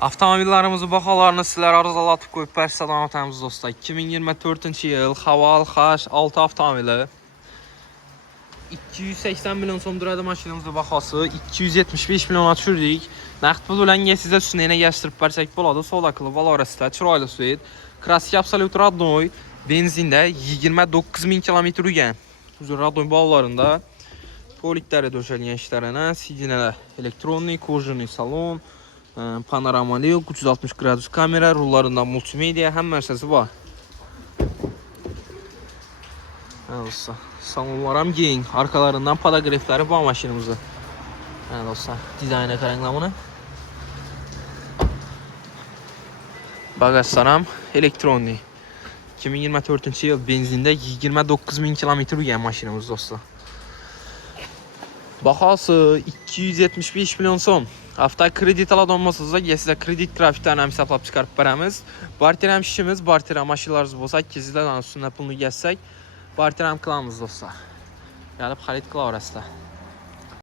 Avtomobillarimizni baholarını sizlar arzulatib qo'yib bersadan o'tamiz do'stlar. 2024-yil Haval H6 avtomobili 280 million so'm turadi mashinamizning bahosi. 275 million tushirdik. Naqd pul bilan sizga shuni yana yashirib bersak bo'ladi. Savdo qilib Valorasida chiroyli suvet. Kraski absolut родной. Benzinda 29 ming kilometr yurgan. Uzun родной bog'larında poliklari döşəlgan ishlarini, sidinalar elektronnik, kojaniy salon, panoramali 360 gradus kamera, rullarında multimedia, hamma narsasi bor. Dostlar, salonlar ham keng, arkalarından podogreflari bor mashinamizda. Dostlar, dizayniga qaranglar buni. Bagajlar ham elektronik. 2024-yil benzinda 29 ming kilometr yurgan mashinamiz do'stlar. Bahosi 275 million so'm. Hafta kredit oladigan bo'lsangiz, sizga kredit grafiklarni ham hisoblab chiqarib beramiz. Barter ham ishimiz, barter ham mashinalaringiz bo'lsa, kezingizdan ustidan pulni yig'sak, barter ham qilamiz do'stlar. Kelib xarid qilaverasizlar.